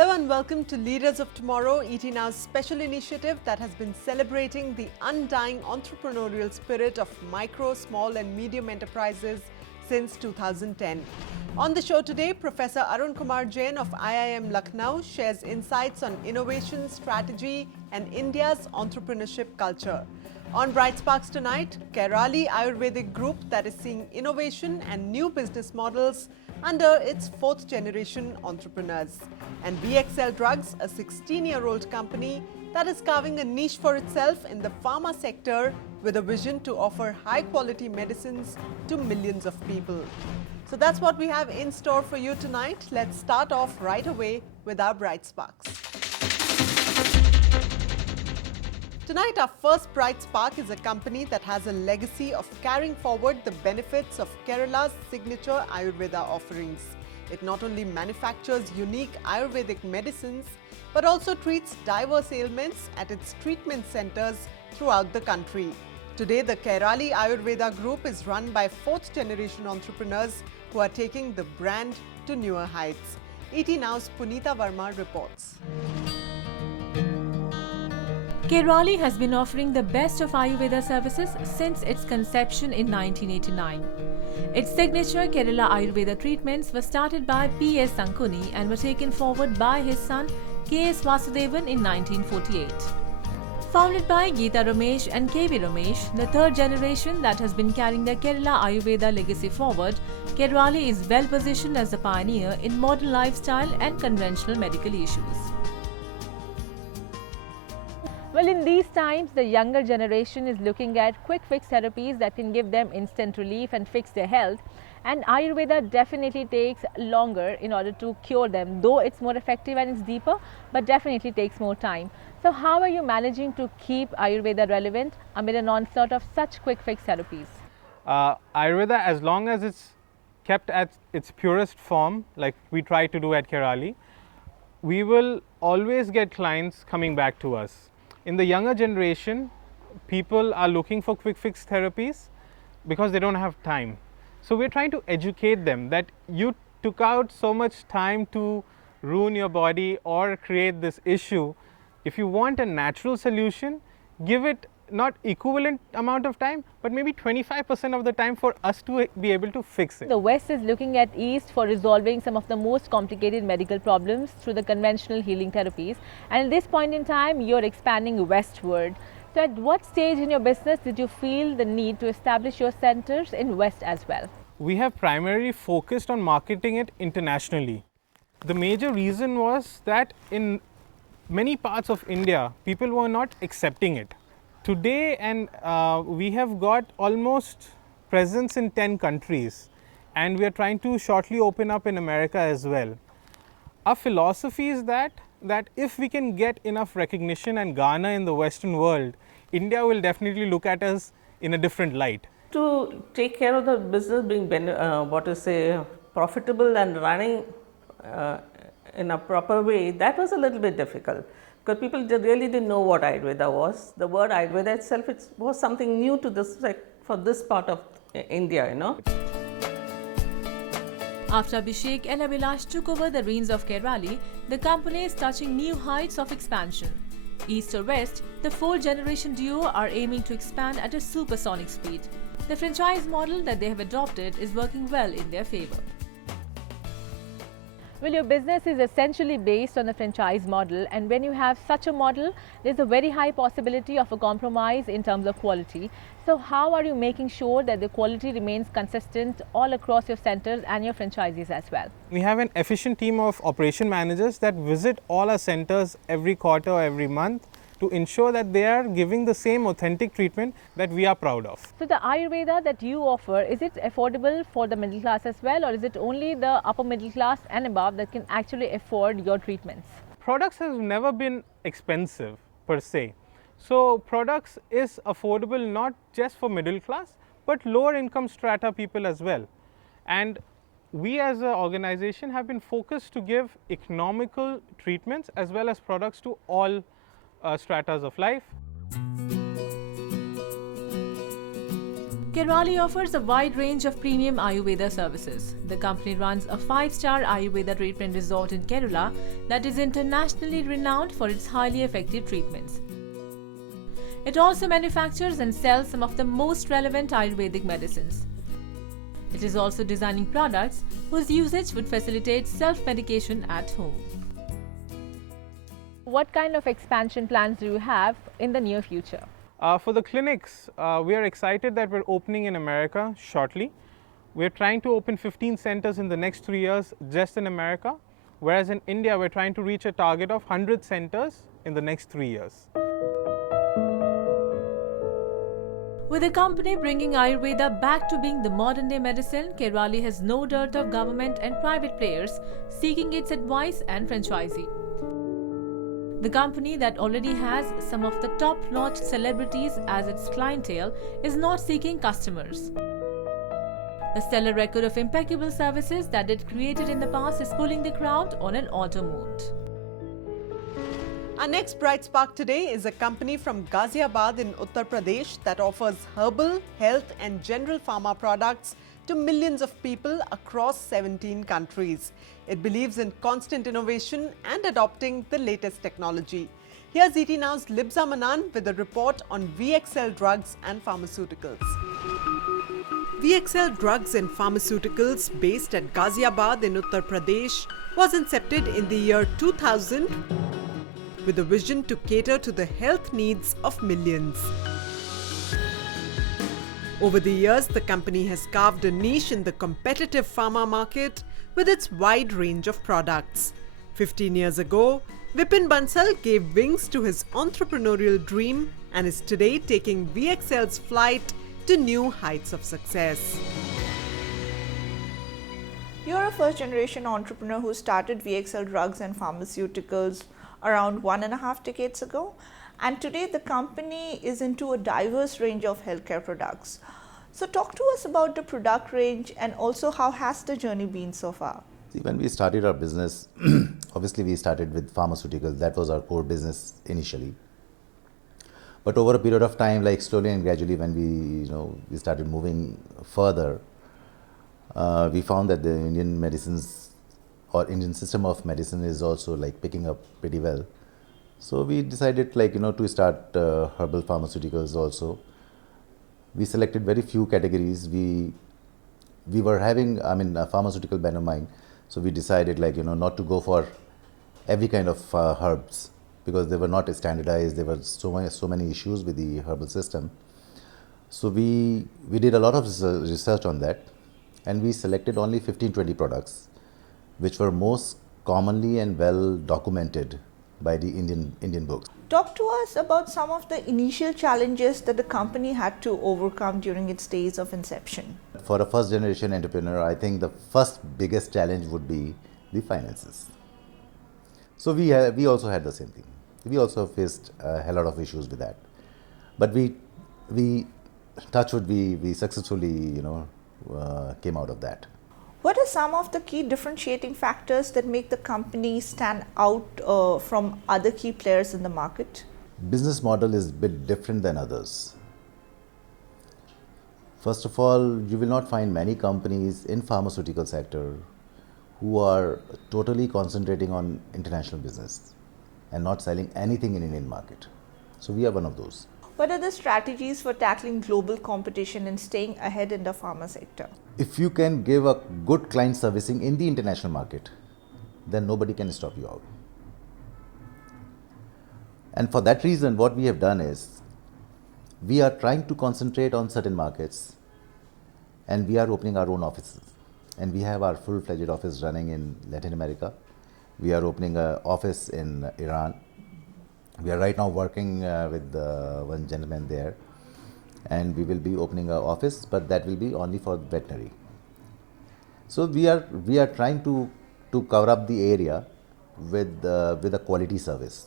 Hello and welcome to Leaders of Tomorrow, ET Now's special initiative that has been celebrating the undying entrepreneurial spirit of micro, small and medium enterprises since 2010. On the show today, Professor Arun Kumar Jain of IIM Lucknow shares insights on innovation, strategy and India's entrepreneurship culture. On Bright Sparks tonight, Kairali Ayurvedic group that is seeing innovation and new business models under its fourth generation entrepreneurs. And VXL Drugs, a 16-year-old company that is carving a niche for itself in the pharma sector with a vision to offer high-quality medicines to millions of people. So that's what we have in store for you tonight. Let's start off right away with our Bright Sparks. Tonight, our first Bright Spark is a company that has a legacy of carrying forward the benefits of Kerala's signature Ayurveda offerings. It not only manufactures unique Ayurvedic medicines, but also treats diverse ailments at its treatment centers throughout the country. Today, the Kairali Ayurveda group is run by fourth-generation entrepreneurs who are taking the brand to newer heights. ET Now's Punita Verma reports. Kairali has been offering the best of Ayurveda services since its conception in 1989. Its signature Kerala Ayurveda treatments were started by P.S. Sankuni and were taken forward by his son K.S. Vasudevan in 1948. Founded by Geeta Ramesh and K.V. Ramesh, the third generation that has been carrying the Kerala Ayurveda legacy forward, Kairali is well positioned as a pioneer in modern lifestyle and conventional medical issues. Well, in these times, the younger generation is looking at quick fix therapies that can give them instant relief and fix their health. And Ayurveda definitely takes longer in order to cure them, though it's more effective and it's deeper, but definitely takes more time. So how are you managing to keep Ayurveda relevant amid an onslaught of such quick fix therapies? Ayurveda, as long as it's kept at its purest form, like we try to do at Kairali, we will always get clients coming back to us. In the younger generation, people are looking for quick fix therapies because they don't have time. So we're trying to educate them that you took out so much time to ruin your body or create this issue. If you want a natural solution, give it not equivalent amount of time, but maybe 25% of the time for us to be able to fix it. The West is looking at East for resolving some of the most complicated medical problems through the conventional healing therapies. And at this point in time, you're expanding westward. So at what stage in your business did you feel the need to establish your centers in West as well? We have primarily focused on marketing it internationally. The major reason was that in many parts of India, people were not accepting it. Today, and we have got almost presence in 10 countries, and we are trying to shortly open up in America as well. Our philosophy is that if we can get enough recognition and garner in the Western world, India will definitely look at us in a different light. To take care of the business being profitable and running in a proper way, that was a little bit difficult. Because people really didn't know what Ayurveda was. The word Ayurveda itself was something new to this, for this part of India, you know. After Abhishek and Abhilash took over the reins of Kairali, the company is touching new heights of expansion. East or West, the fourth-generation duo are aiming to expand at a supersonic speed. The franchise model that they have adopted is working well in their favor. Well, your business is essentially based on a franchise model, and when you have such a model, there's a very high possibility of a compromise in terms of quality. So how are you making sure that the quality remains consistent all across your centers and your franchisees as well? We have an efficient team of operation managers that visit all our centers every quarter or every month to ensure that they are giving the same authentic treatment that we are proud of. So the Ayurveda that you offer, is it affordable for the middle class as well, or is it only the upper middle class and above that can actually afford your treatments? Products have never been expensive per se. So products is affordable not just for middle class, but lower income strata people as well. And we as an organization have been focused to give economical treatments as well as products to all stratas of life. Kairali offers a wide range of premium Ayurveda services. The company runs a 5-star Ayurveda treatment resort in Kerala that is internationally renowned for its highly effective treatments. It also manufactures and sells some of the most relevant Ayurvedic medicines. It is also designing products whose usage would facilitate self-medication at home. What kind of expansion plans do you have in the near future? For the clinics, we are excited that we're opening in America shortly. We're trying to open 15 centers in the next 3 years just in America, whereas in India, we're trying to reach a target of 100 centers in the next 3 years. With the company bringing Ayurveda back to being the modern-day medicine, Kairali has no dearth of government and private players seeking its advice and franchisee. The company that already has some of the top-notch celebrities as its clientele is not seeking customers. The stellar record of impeccable services that it created in the past is pulling the crowd on an auto mode. Our next bright spark today is a company from Ghaziabad in Uttar Pradesh that offers herbal, health and general pharma products to millions of people across 17 countries. It believes in constant innovation and adopting the latest technology. Here's ET Now's Libza Manan with a report on VXL Drugs and Pharmaceuticals. VXL Drugs and Pharmaceuticals, based at Ghaziabad in Uttar Pradesh, was incepted in the year 2000 with a vision to cater to the health needs of millions. Over the years, the company has carved a niche in the competitive pharma market with its wide range of products. 15 years ago, Vipin Bansal gave wings to his entrepreneurial dream and is today taking VXL's flight to new heights of success. You're a first-generation entrepreneur who started VXL Drugs and Pharmaceuticals around 1.5 decades ago, and today the company is into a diverse range of healthcare products. So talk to us about the product range and also how has the journey been so far? See, when we started our business, obviously we started with pharmaceuticals. That was our core business initially. But over a period of time, like slowly and gradually, when we started moving further, we found that the Indian medicines or Indian system of medicine is also like picking up pretty well. So we decided to start herbal pharmaceuticals also. We selected very few categories. We were having, a pharmaceutical band of mind. So we decided not to go for every kind of herbs because they were not standardized. There were so many issues with the herbal system. So we did a lot of research on that, and we selected only 15-20 products which were most commonly and well documented by the Indian books. Talk to us about some of the initial challenges that the company had to overcome during its days of inception. For a first generation entrepreneur, I think the first biggest challenge would be the finances. So we also had the same thing. We also faced a hell lot of issues with that. But we touch wood, we successfully came out of that. What are some of the key differentiating factors that make the company stand out from other key players in the market? Business model is a bit different than others. First of all, you will not find many companies in pharmaceutical sector who are totally concentrating on international business and not selling anything in Indian market. So we are one of those. What are the strategies for tackling global competition and staying ahead in the pharma sector? If you can give a good client servicing in the international market, then nobody can stop you out. And for that reason, what we have done is, we are trying to concentrate on certain markets and we are opening our own offices. And we have our full-fledged office running in Latin America. We are opening an office in Iran. We are right now working with one gentleman there, and we will be opening an office, but that will be only for veterinary. So we are trying to cover up the area with a quality service.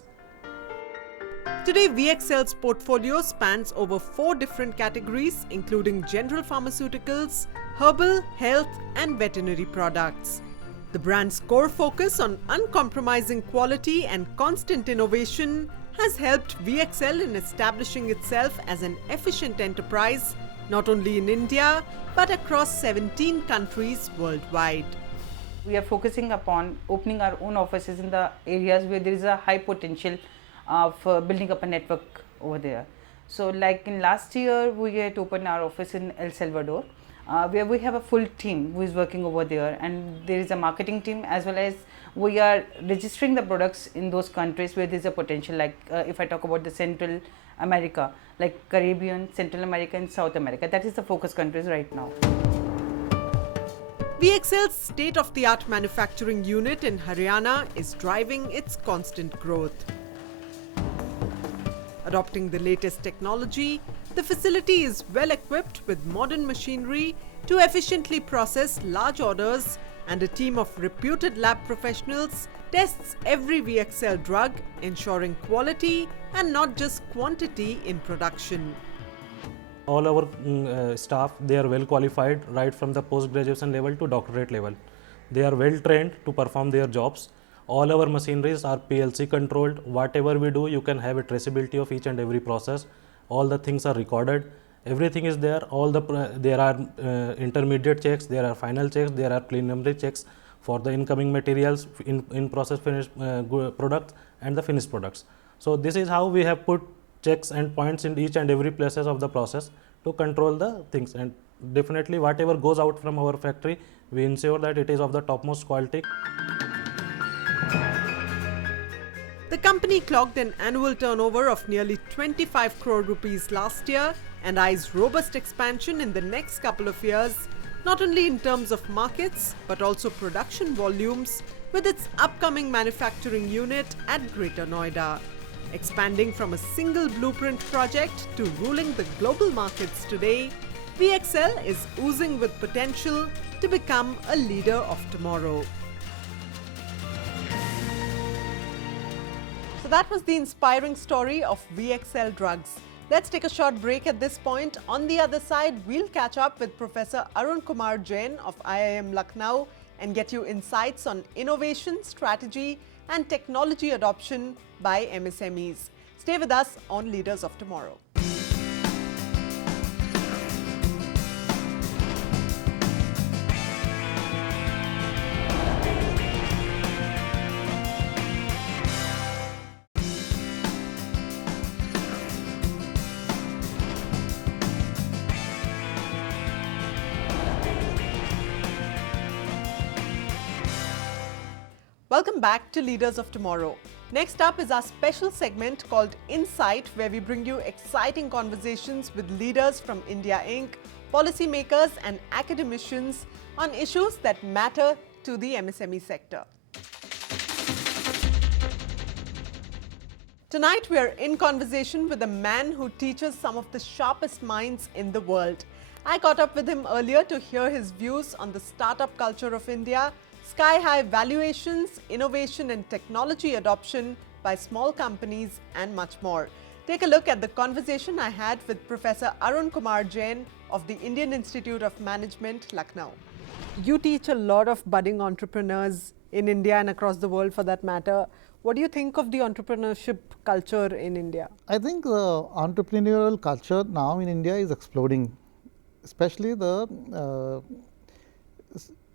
Today, VXL's portfolio spans over 4 different categories, including general pharmaceuticals, herbal, health, and veterinary products. The brand's core focus on uncompromising quality and constant innovation has helped VXL in establishing itself as an efficient enterprise not only in India, but across 17 countries worldwide. We are focusing upon opening our own offices in the areas where there is a high potential of building up a network over there. So like in last year, we had opened our office in El Salvador, where we have a full team who is working over there, and there is a marketing team, as well as we are registering the products in those countries where there is a potential, like if I talk about the Central America, like Caribbean, Central America and South America. That is the focus countries right now. VXL's state-of-the-art manufacturing unit in Haryana is driving its constant growth. Adopting the latest technology, the facility is well equipped with modern machinery to efficiently process large orders, and a team of reputed lab professionals tests every VXL drug, ensuring quality and not just quantity in production. All our staff, they are well qualified right from the post-graduation level to doctorate level. They are well trained to perform their jobs. All our machineries are PLC controlled. Whatever we do, you can have a traceability of each and every process. All the things are recorded. Everything is there. There are intermediate checks, there are final checks, there are preliminary checks for the incoming materials, in process finished products and the finished products. So this is how we have put checks and points in each and every places of the process to control the things, and definitely whatever goes out from our factory, we ensure that it is of the topmost quality. The company clocked an annual turnover of nearly 25 crore rupees last year and eyes robust expansion in the next couple of years, not only in terms of markets but also production volumes, with its upcoming manufacturing unit at Greater Noida. Expanding from a single blueprint project to ruling the global markets today, VXL is oozing with potential to become a leader of tomorrow. So that was the inspiring story of VXL Drugs. Let's take a short break at this point. On the other side, we'll catch up with Professor Arun Kumar Jain of IIM Lucknow and get you insights on innovation, strategy and technology adoption by MSMEs. Stay with us on Leaders of Tomorrow. Welcome back to Leaders of Tomorrow. Next up is our special segment called Insight, where we bring you exciting conversations with leaders from India Inc., policymakers and academicians on issues that matter to the MSME sector. Tonight we are in conversation with a man who teaches some of the sharpest minds in the world. I caught up with him earlier to hear his views on the startup culture of India, sky-high valuations, innovation and technology adoption by small companies and much more. Take a look at the conversation I had with Professor Arun Kumar Jain of the Indian Institute of Management, Lucknow. You teach a lot of budding entrepreneurs in India and across the world for that matter. What do you think of the entrepreneurship culture in India? I think the entrepreneurial culture now in India is exploding, especially the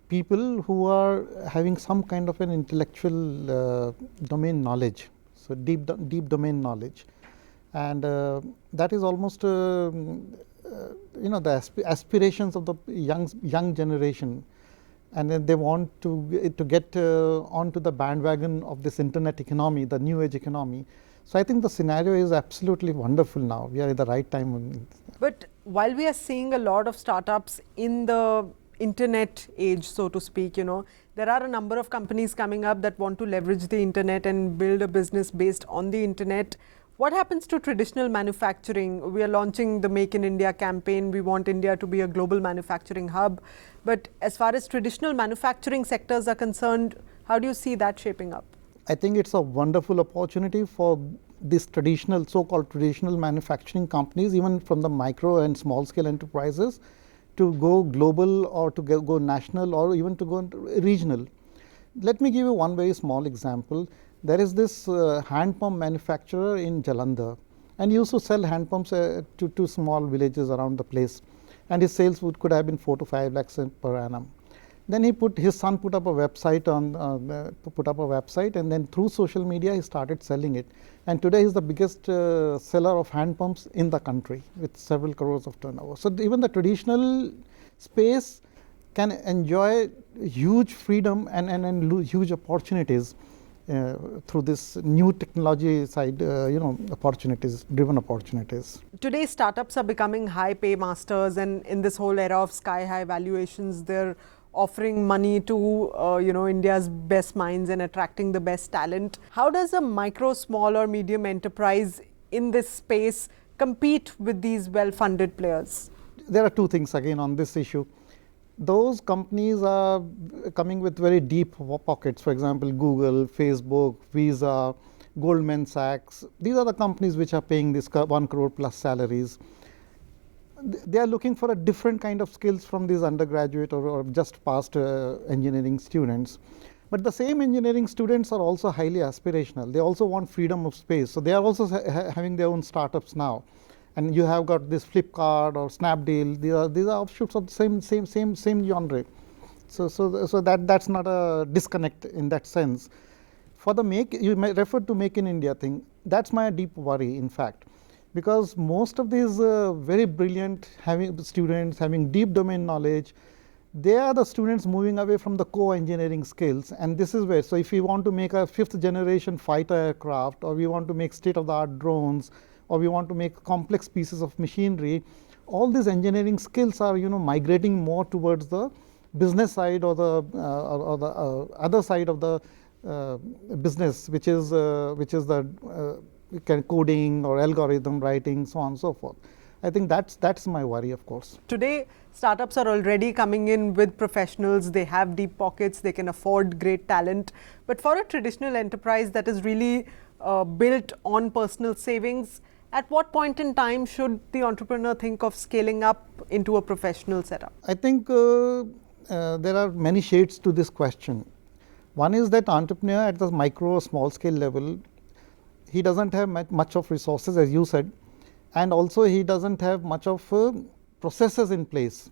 people who are having some kind of an intellectual domain knowledge, so deep domain knowledge, and that is almost the aspirations of the young generation, and then they want to get onto the bandwagon of this internet economy, the new age economy. So I think the scenario is absolutely wonderful now. We are at the right time. But while we are seeing a lot of startups in the internet age, so to speak, there are a number of companies coming up that want to leverage the internet and build a business based on the internet. What happens to traditional manufacturing? We are launching the Make in India campaign. We want India to be a global manufacturing hub. But as far as traditional manufacturing sectors are concerned, how do you see that shaping up? I think it's a wonderful opportunity for these traditional, so-called traditional manufacturing companies, even from the micro and small scale enterprises, to go global or to go national or even to go regional. Let me give you one very small example. There is this hand pump manufacturer in Jalandhar, and he used to sell hand pumps to small villages around the place. and his sales could have been 4 to 5 lakhs per annum. Then his son put up a website and then through social media he started selling it. And today he's the biggest seller of hand pumps in the country with several crores of turnover. So even the traditional space can enjoy huge freedom and huge opportunities through this new technology side, driven opportunities. Today, startups are becoming high pay masters, and in this whole era of sky high valuations, they're offering money to India's best minds and attracting the best talent. How does a micro, small or medium enterprise in this space compete with these well-funded players? There are two things again on this issue. Those companies are coming with very deep pockets. For example, Google, Facebook, Visa, Goldman Sachs. These are the companies which are paying this 1 crore plus salaries. They are looking for a different kind of skills from these undergraduate or just past engineering students. But the same engineering students are also highly aspirational. They also want freedom of space. So they are also having their own startups now. And you have got this Flipkart or Snapdeal. These are offshoots of the same genre. So that's not a disconnect in that sense. For the you may refer to Make in India thing. That's my deep worry, in fact, because most of these very brilliant students having deep domain knowledge, they are the students moving away from the core engineering skills. And this is where, so if we want to make a 5th generation fighter aircraft, or we want to make state-of-the-art drones, or we want to make complex pieces of machinery, all these engineering skills are migrating more towards the business side or the other side of the business, which is the coding or algorithm writing, so on and so forth. I think that's my worry, of course. Today, startups are already coming in with professionals. They have deep pockets. They can afford great talent. But for a traditional enterprise that is really built on personal savings, at what point in time should the entrepreneur think of scaling up into a professional setup? I think there are many shades to this question. One is that entrepreneur at the micro or small scale level, he doesn't have much of resources, as you said, and also he doesn't have much of processes in place.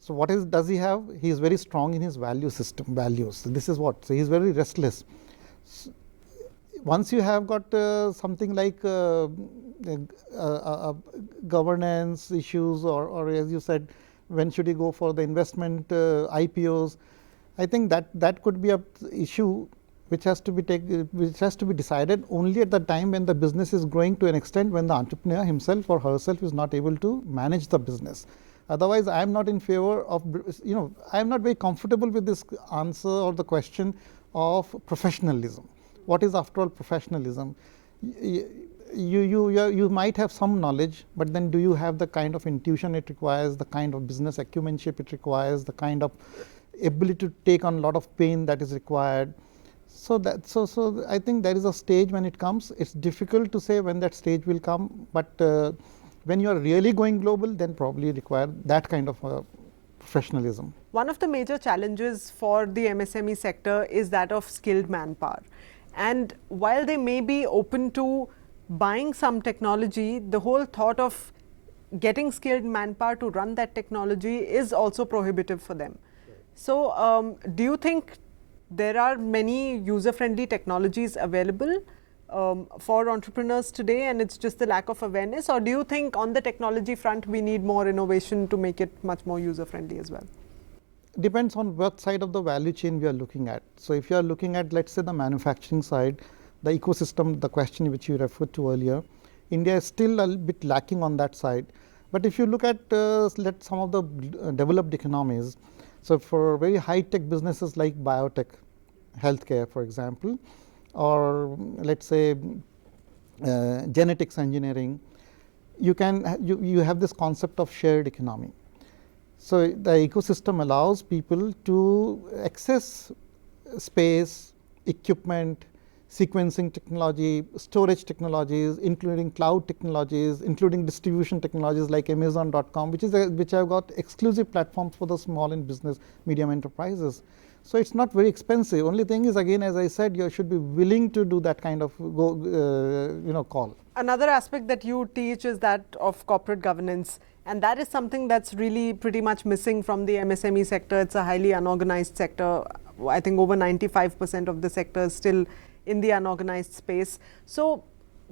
So what does he have? He is very strong in his value system, values. So this is what. So he is very restless. Once you have got something like governance issues, or as you said, when should you go for the investment IPOs, I think that could be a issue which has to be decided only at the time when the business is growing to an extent when the entrepreneur himself or herself is not able to manage the business. Otherwise, I am not in favor of, I am not very comfortable with this answer or the question of professionalism. What is, after all, professionalism? You might have some knowledge, but then do you have the kind of intuition it requires, the kind of business acumenship it requires, the kind of ability to take on a lot of pain that is required? So I think there is a stage when it comes. It's difficult to say when that stage will come, but when you are really going global, then probably require that kind of professionalism. One of the major challenges for the MSME sector is that of skilled manpower. And while they may be open to buying some technology, the whole thought of getting skilled manpower to run that technology is also prohibitive for them. So do you think there are many user-friendly technologies available for entrepreneurs today, and it's just the lack of awareness? Or do you think on the technology front we need more innovation to make it much more user-friendly as well? Depends on what side of the value chain we are looking at. So if you are looking at, let's say, the manufacturing side, the ecosystem, the question which you referred to earlier, India is still a bit lacking on that side. But if you look at some of the developed economies, so for very high-tech businesses like biotech, healthcare, for example, or let's say genetics engineering, you have this concept of shared economy. So the ecosystem allows people to access space, equipment, sequencing technology, storage technologies, including cloud technologies, including distribution technologies like Amazon.com, which have got exclusive platforms for the small and medium enterprises. So it's not very expensive. Only thing is, again, as I said, you should be willing to do that kind of call. Another aspect that you teach is that of corporate governance, and that is something that's really pretty much missing from the MSME sector. It's a highly unorganized sector. I think over 95% of the sector is still in the unorganized space. So,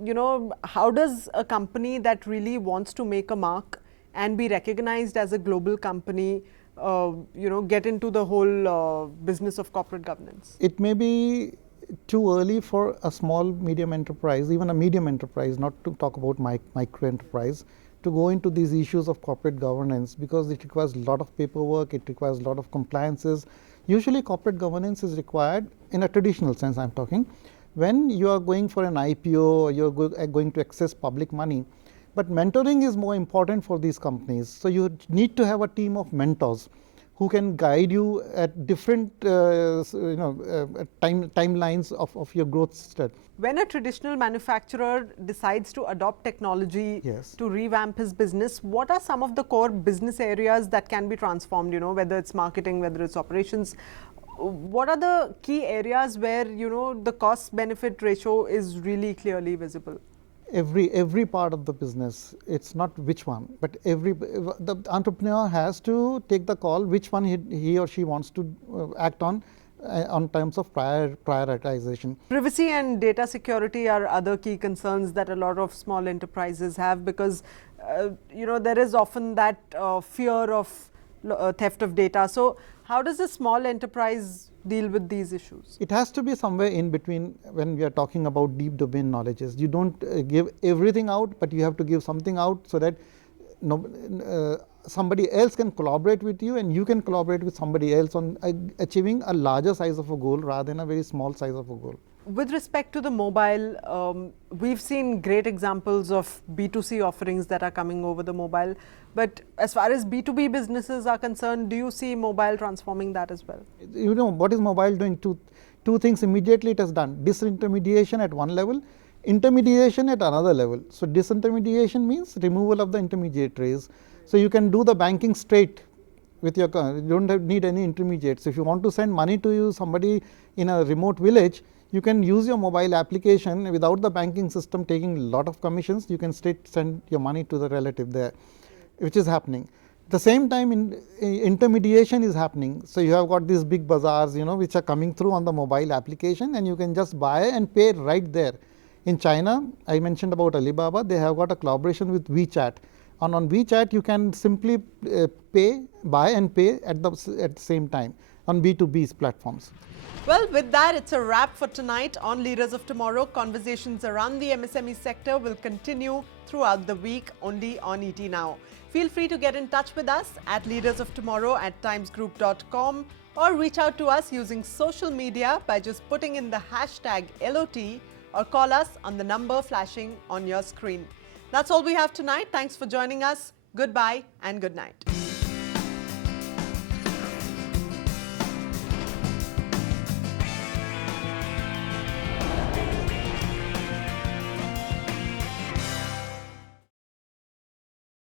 you know, how does a company that really wants to make a mark and be recognized as a global company, you know, get into the whole business of corporate governance? It may be too early for a small medium enterprise, even a medium enterprise, not to talk about micro enterprise, to go into these issues of corporate governance, because it requires a lot of paperwork, it requires a lot of compliances. Usually corporate governance is required in a traditional sense, I am talking, when you are going for an IPO or you are going to access public money. But mentoring is more important for these companies. So you need to have a team of mentors who can guide you at different timelines of your growth step. When a traditional manufacturer decides to adopt technology to revamp his business, what are some of the core business areas that can be transformed, you know, whether it's marketing, whether it's operations? What are the key areas where, you know, the cost benefit ratio is really clearly visible? Every part of the business, it's not which one, but the entrepreneur has to take the call which one he or she wants to act on terms of prioritization. Privacy and data security are other key concerns that a lot of small enterprises have, because you know, there is often that fear of theft of data. So how does a small enterprise deal with these issues? It has to be somewhere in between when we are talking about deep domain knowledges. You don't give everything out, but you have to give something out so that somebody else can collaborate with you and you can collaborate with somebody else on achieving a larger size of a goal rather than a very small size of a goal. With respect to the mobile, we've seen great examples of B2C offerings that are coming over the mobile. But as far as B2B businesses are concerned, do you see mobile transforming that as well? You know, what is mobile doing? Two things immediately it has done. Disintermediation at one level, intermediation at another level. So disintermediation means removal of the intermediaries. So you can do the banking straight with your, you don't need any intermediates. If you want to send money to somebody in a remote village, you can use your mobile application without the banking system taking a lot of commissions. You can straight send your money to the relative there, which is happening. At the same time, intermediation is happening. So you have got these big bazaars, you know, which are coming through on the mobile application, and you can just buy and pay right there. In China, I mentioned about Alibaba, they have got a collaboration with WeChat. And on WeChat, you can simply buy and pay at the same time on B2B platforms. Well, with that, it's a wrap for tonight on Leaders of Tomorrow. Conversations around the MSME sector will continue throughout the week only on ET Now. Feel free to get in touch with us at leadersoftomorrow@timesgroup.com or reach out to us using social media by just putting in the hashtag LOT or call us on the number flashing on your screen. That's all we have tonight. Thanks for joining us. Goodbye and good night.